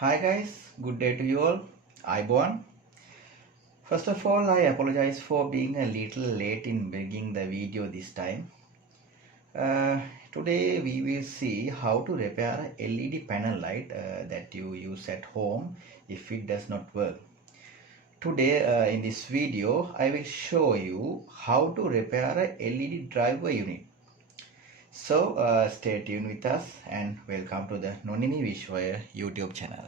Hi guys, good day to you all. Iborn. First of all, I apologize for being a little late in bringing the video this time. Uh, Today we will see how to repair a LED panel light that you use at home if it does not work. Today in this video, I will show you how to repair a LED driver unit. So stay tuned with us and welcome to the Nonini Vishwaya YouTube channel.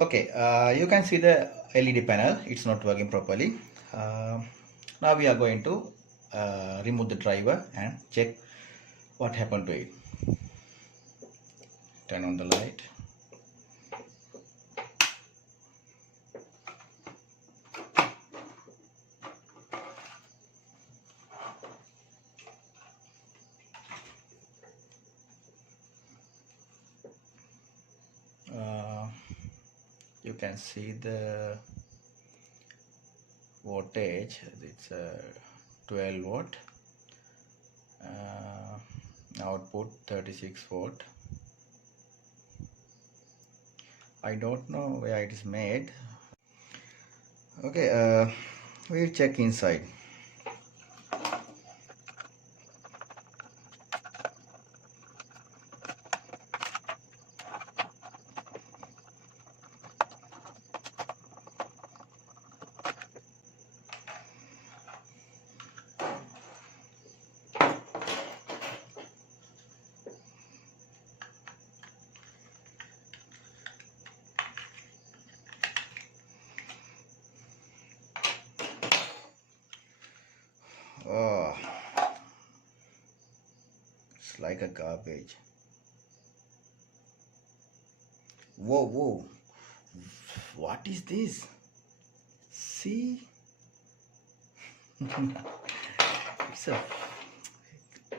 Okay, you can see the LED panel, it's not working properly. Now we are going to remove the driver and check what happened to it. Turn on the light. Uh, you can see the voltage, it's 12 watt, output 36 volt. I don't know where it is made. Okay, we'll check inside. Oh, it's like a garbage. Whoa, what is this? See? It's a,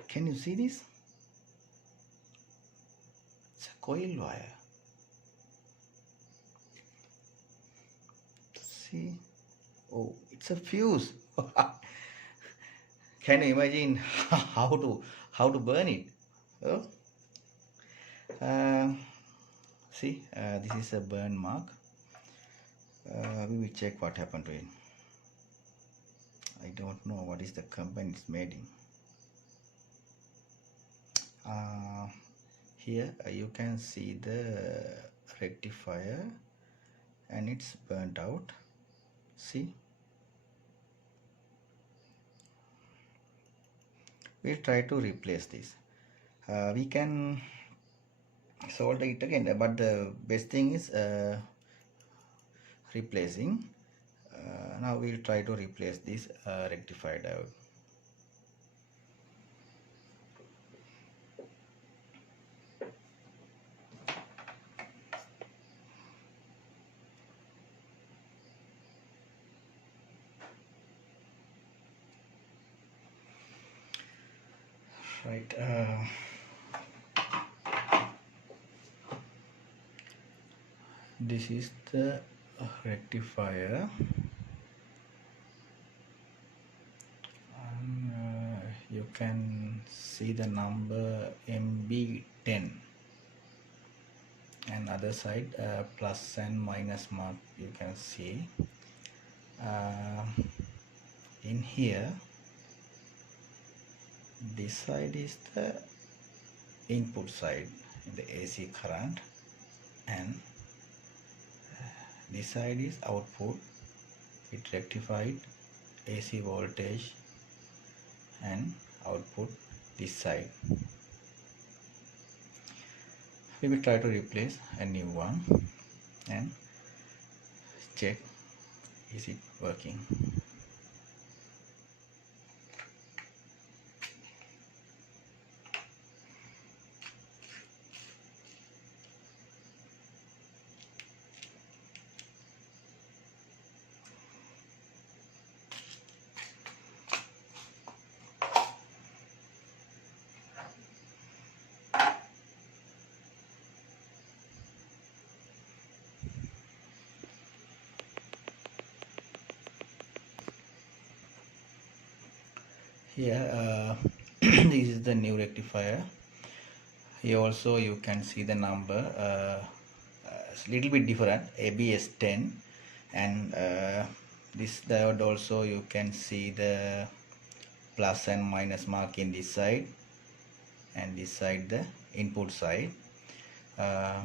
can you see this? It's a coil wire. See? Oh, it's a fuse. Can you imagine how to burn it? Oh, see, this is a burn mark. We will check what happened to it. I don't know what is the company it's made in. Here you can see the rectifier and it's burnt out. See, we'll try to replace this. We can solder it again, but the best thing is replacing. Now we'll try to replace this rectifier diode. Right, this is the rectifier, and you can see the number MB10, and other side plus and minus mark you can see. In here, this side is the input side, the AC current, and this side is output. It rectified AC voltage and output this side. We will try to replace a new one and check is it working. Here this is the new rectifier. Here also you can see the number, it's a little bit different, ABS 10, and this diode also you can see the plus and minus mark in this side, and this side the input side. uh,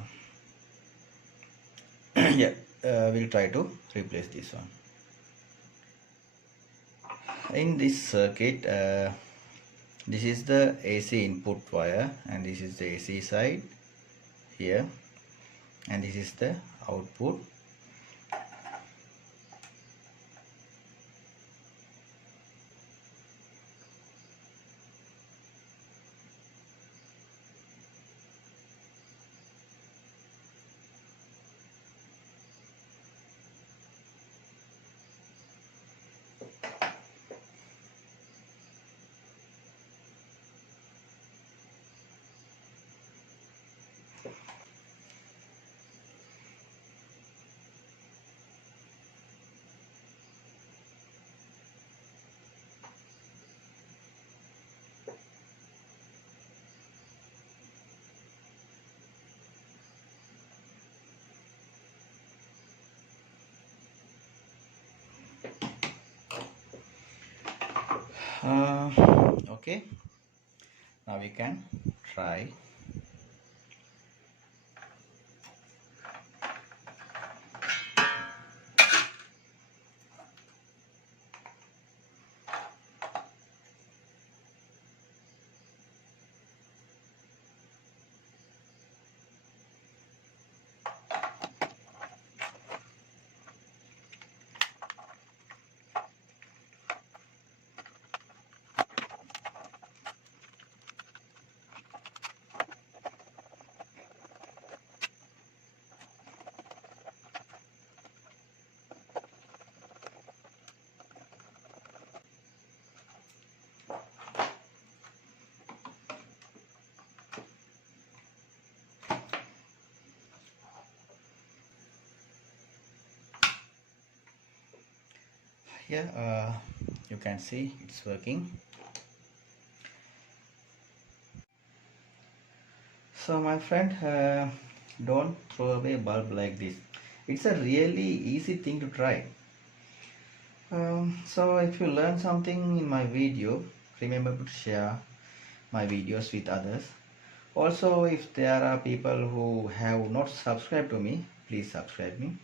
yeah, we'll try to replace this one. In this circuit, this is the AC input wire, and this is the AC side here, and this is the output. uh, okay, now we can try. Yeah, you can see it's working. So my friend, don't throw away a bulb like this. It's a really easy thing to try. So if you learn something in my video, remember to share my videos with others. Also, if there are people who have not subscribed to me, please subscribe me.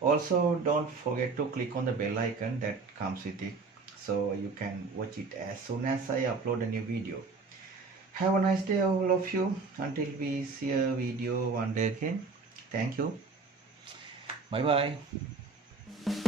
Also, don't forget to click on the bell icon that comes with it, so you can watch it as soon as I upload a new video. Have a nice day all of you, until we see a video one day again. Thank you. Bye bye.